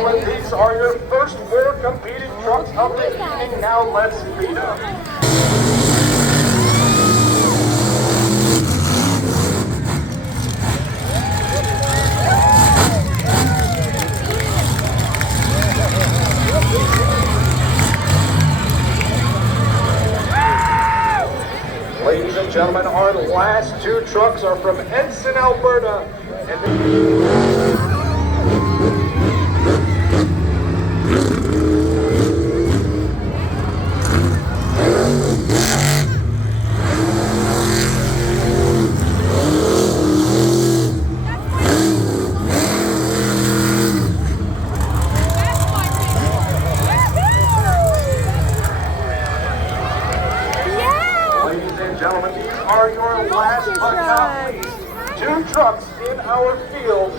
gentlemen, these are your first four competing trucks of the evening. Now let's meet them. Ladies and gentlemen, our last two trucks are from Edmonton, Alberta. Ladies and gentlemen, these are your last but not least two trucks in our field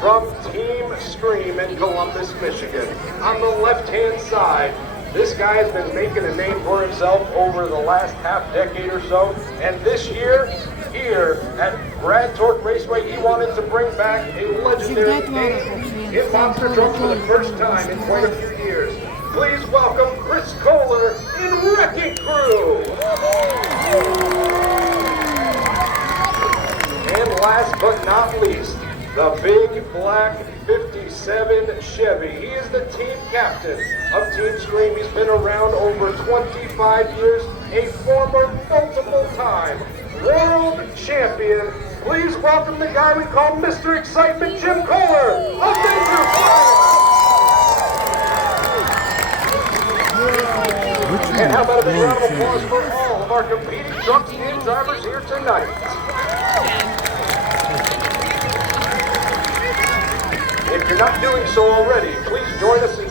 from Team Stream in Columbus, Michigan. On the left-hand side, this guy has been making a name for himself over the last half-decade or so, and this year, here at Brad Torque Raceway, he wanted to bring back a legendary name in monster trucks for the first time in quite a few years. Please welcome Chris Kohler in Wrecking Crew. And last but not least, the big black 57 Chevy. He is the team captain of Team Stream. He's been around over 25 years, a former multiple-time world champion. Please welcome the guy we call Mr. Excitement, Jim Kohler of Major Fire. And how about a big round of applause for all of our competing trucks and drivers here tonight. If you're not doing so already, please join us in